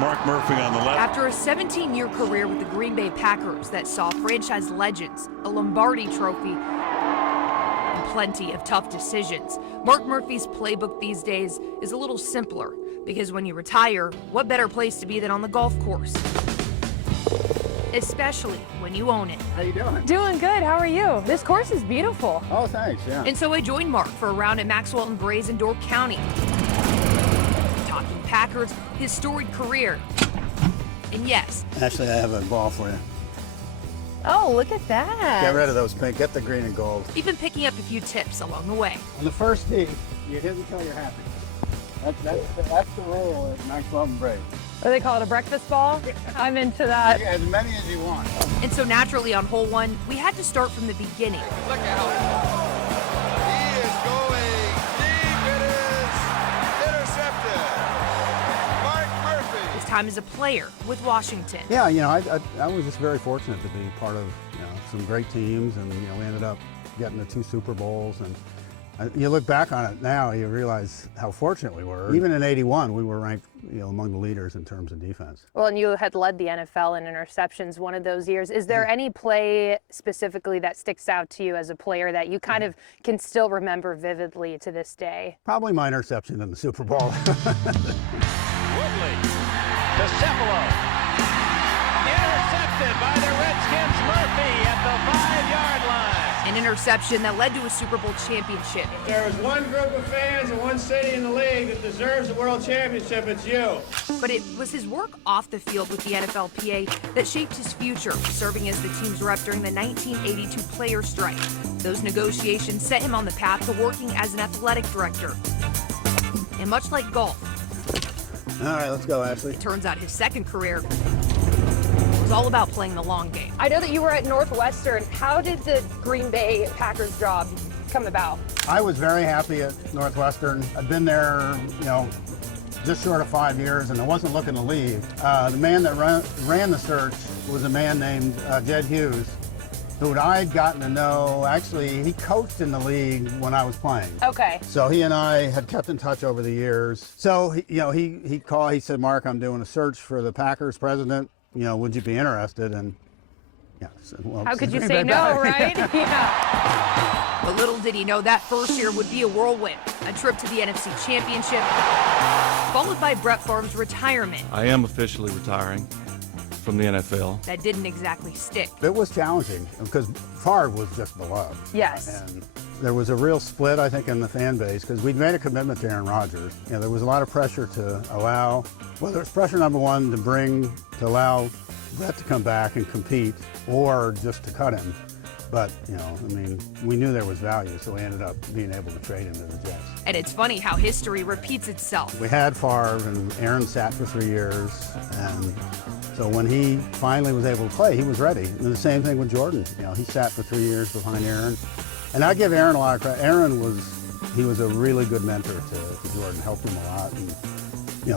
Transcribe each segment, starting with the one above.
Mark Murphy on the left. After a 17-year career with the Green Bay Packers that saw franchise legends, a Lombardi trophy, and plenty of tough decisions, Mark Murphy's playbook these days is a little simpler, because when you retire, what better place to be than on the golf course? Especially when you own it. How you doing? Doing good. How are you? This course is beautiful. Oh, thanks, yeah. And so I joined Mark for a round at Maxwell and Bray's in Door County. Talking Packers, his storied career. And yes, Actually, I have a ball for you. Oh, look at that. Get rid of those pink. Get the green and gold. even picking up a few tips along the way. On the first tee, you hit until you're happy. That's the rule at Maxwell and Bray's. What do they call it, a breakfast ball? I'm into that. As many as you want. And so naturally on hole one, we had to start from the beginning. Look out. He is going deep. It is intercepted. Mark Murphy. His time as a player with Washington. Yeah, I was just very fortunate to be part of some great teams, and we ended up getting the 2 Super Bowls. And you look back on it now, you realize how fortunate we were. Even in '81, we were ranked among the leaders in terms of defense. Well, and you had led the NFL in interceptions one of those years. Is there any play specifically that sticks out to you as a player that you kind of can still remember vividly to this day? Probably my interception in the Super Bowl. Woodley to Cephalo. Intercepted by the Redskins. Murphy at the 5-yard line. An interception that led to a Super Bowl championship. There is one group of fans and one city in the league that deserves the world championship, it's you. But it was his work off the field with the NFLPA that shaped his future, serving as the team's rep during the 1982 player strike. Those negotiations set him on the path to working as an athletic director. And much like golf, All right, let's go, Ashley. it turns out his second career was all about playing the long game. I know that you were at Northwestern. How did the Green Bay Packers job come about? I was very happy at Northwestern. I'd been there, just short of 5 years, and I wasn't looking to leave. The man that ran the search was a man named Jed Hughes, who I'd gotten to know. Actually, he coached in the league when I was playing. Okay. So he and I had kept in touch over the years. So, he called, he said, Mark, I'm doing a search for the Packers president. Would you be interested? And yeah. So, well, How could you Green say Bay no, Packers. right? Yeah. But little did he know that first year would be a whirlwind. A trip to the NFC Championship, followed by Brett Favre's retirement. I am officially retiring from the NFL. That didn't exactly stick. It was challenging because Favre was just beloved. Yes. And there was a real split, I think, in the fan base because we'd made a commitment to Aaron Rodgers. There was a lot of pressure to allow, whether it's pressure number one to allow Brett to come back and compete or just to cut him. But, we knew there was value, so we ended up being able to trade him to the Jets. And it's funny how history repeats itself. We had Favre, and Aaron sat for 3 years, and so when he finally was able to play, he was ready. And the same thing with Jordan. He sat for 3 years behind Aaron. And I give Aaron a lot of credit. Aaron was a really good mentor to Jordan, helped him a lot. And,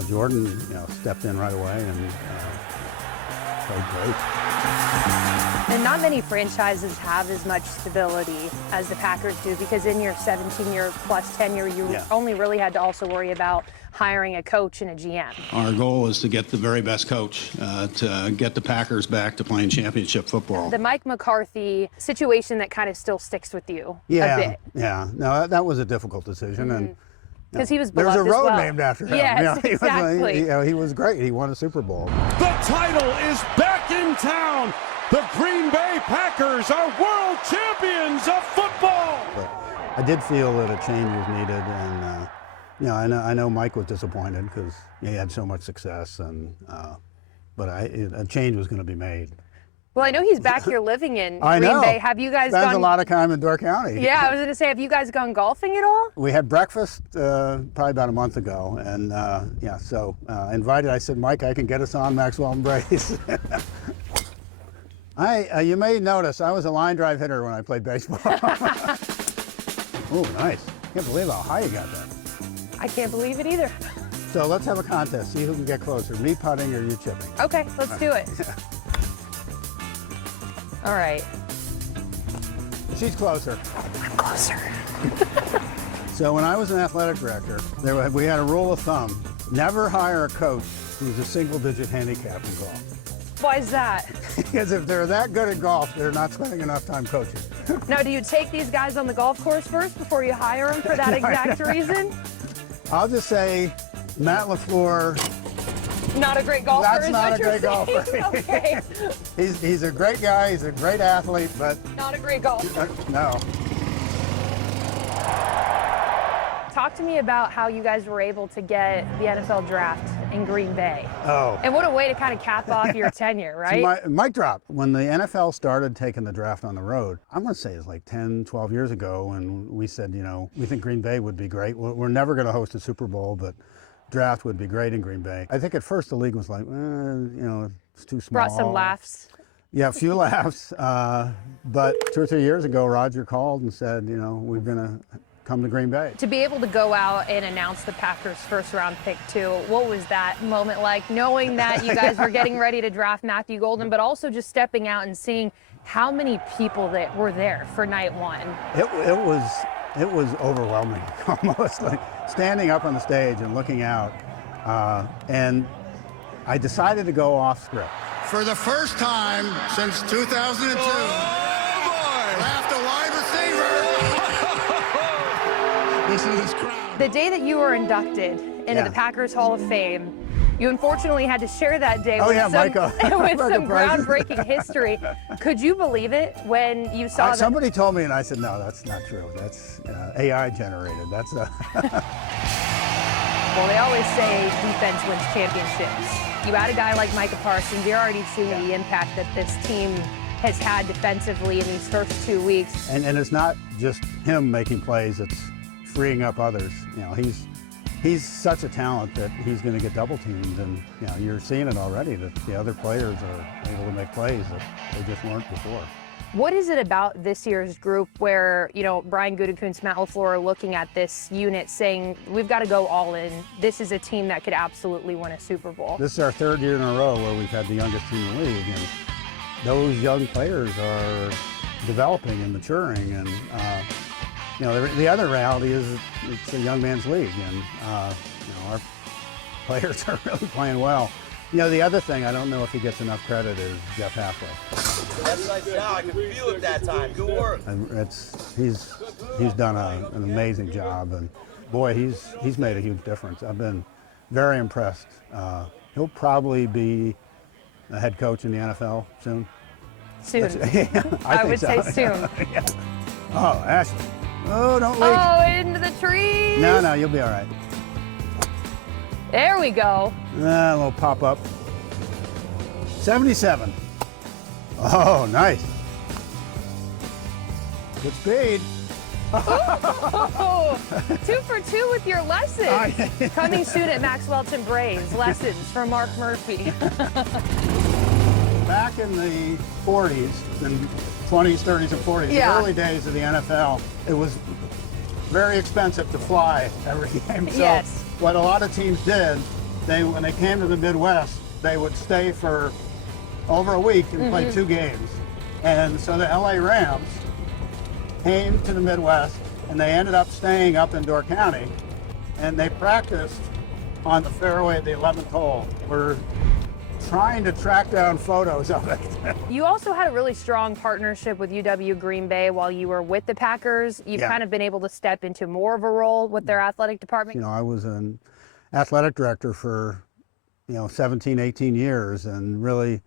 Jordan, stepped in right away and played great. And not many franchises have as much stability as the Packers do, because in your 17-year plus tenure, you only really had to also worry about hiring a coach and a GM. Our goal is to get the very best coach, to get the Packers back to playing championship football. The Mike McCarthy situation that kind of still sticks with you a bit. Yeah. No, that was a difficult decision. And because he was there's beloved a road as well. named after him. Yes, exactly. He was great. He won a Super Bowl. The title is back in town. The Green Bay Packers are world champions of football. But I did feel that a change was needed, and I know Mike was disappointed because he had so much success, but a change was going to be made. Well, I know he's back here living in I Green know. Bay. Have you guys Spends gone? a lot of time in Door County. Yeah, I was going to say, have you guys gone golfing at all? We had breakfast probably about a month ago, and so invited. I said, Mike, I can get us on Maxwell and Bray's. You may notice I was a line drive hitter when I played baseball. Oh, nice! Can't believe how high you got that. I can't believe it either. So let's have a contest. See who can get closer, me putting or you chipping. Okay, let's do it. All right. She's closer. I'm closer. So when I was an athletic director, we had a rule of thumb Never hire a coach who's a single-digit handicap in golf. Why is that? Because if they're that good at golf, they're not spending enough time coaching. Now, do you take these guys on the golf course first before you hire them for that exact reason? I'll just say Matt LaFleur. Not a great golfer. That's not a great golfer. Okay. He's a great guy. He's a great athlete, but Not a great golfer. no. Talk to me about how you guys were able to get the NFL draft in Green Bay. Oh. And what a way to kind of cap off your tenure, right? Mic drop. When the NFL started taking the draft on the road, I'm going to say it's like 10, 12 years ago, and we said, you know, we think Green Bay would be great. We're never going to host a Super Bowl, but draft would be great in Green Bay. I think at first the league was like, you know, it's too small. Brought some laughs. Yeah, a few laughs. But 2 or 3 years ago, Roger called and said, you know, we're going to come to Green Bay. To be able to go out and announce the Packers' first-round pick, too, what was that moment like, knowing that you guys were getting ready to draft Matthew Golden, but also just stepping out and seeing how many people that were there for night one? It was overwhelming, almost like standing up on the stage and looking out. And I decided to go off script. For the first time since 2002, draft a wide receiver. Listen to this crowd. The day that you were inducted into the Packers Hall of Fame, you unfortunately had to share that day with some groundbreaking history. Could you believe it when you saw that? Somebody told me, and I said, no, that's not true. That's AI generated. That's a... Well, they always say defense wins championships. You add a guy like Micah Parsons, you're already seeing the impact that this team has had defensively in these first 2 weeks. And it's not just him making plays, it's freeing up others. You know, he's such a talent that he's going to get double teamed, and you know, you're seeing it already that the other players are able to make plays that they just weren't before. What is it about this year's group where, you know, Brian Gutekunst, Matt LaFleur are looking at this unit saying, we've got to go all in. This is a team that could absolutely win a Super Bowl. This is our 3rd year in a row where we've had the youngest team in the league, and those young players are developing and maturing. And you know, the other reality is it's a young man's league, and you know, our players are really playing well. You know, the other thing, I don't know if he gets enough credit, is Jeff Halfway. That's like, yeah, I can feel it that time. Good work. And he's done an amazing job, and boy, he's made a huge difference. I've been very impressed. He'll probably be a head coach in the NFL soon. Soon. I would say soon. Yeah. Oh, Ashley. Oh, don't leak. Oh, into the trees. No, you'll be all right. There we go. A little pop up. 77. Oh, nice. Good speed. Oh, 2 for 2 with your lessons. Coming soon at Maxwellton Braves. Lessons from Mark Murphy. Back in the 40s, and 20s, 30s, and 40s, the early days of the NFL, it was very expensive to fly every game. So what a lot of teams did, when they came to the Midwest, they would stay for over a week and play 2 games. And so the LA Rams came to the Midwest, and they ended up staying up in Door County, and they practiced on the fairway at the 11th hole. We're trying to track down photos of it. You also had a really strong partnership with UW Green Bay while you were with the Packers. You've kind of been able to step into more of a role with their athletic department. You know, I was an athletic director for, 17, 18 years, and really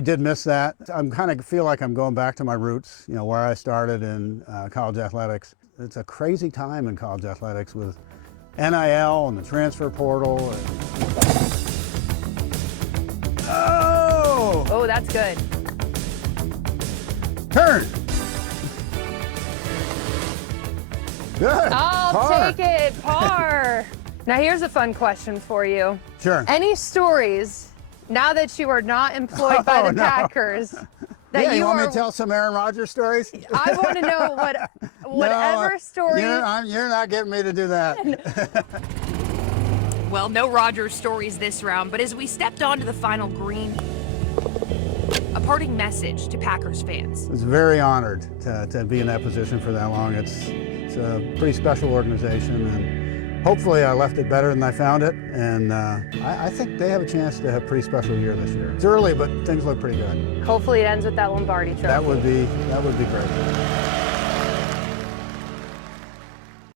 did miss that. I'm kind of feel like I'm going back to my roots, where I started in college athletics. It's a crazy time in college athletics with NIL and the transfer portal. Oh, that's good. Turn. Good. I'll take it. Par. Now here's a fun question for you. Sure. Any stories, now that you are not employed by the Packers, that you want me to tell some Aaron Rodgers stories? I want to know whatever story. You're not getting me to do that. Well, no Rodgers stories this round, but as we stepped onto the final green, a parting message to Packers fans. I was very honored to be in that position for that long. It's a pretty special organization, and hopefully I left it better than I found it, and I think they have a chance to have a pretty special year this year. It's early, but things look pretty good. Hopefully it ends with that Lombardi trophy. That would be great.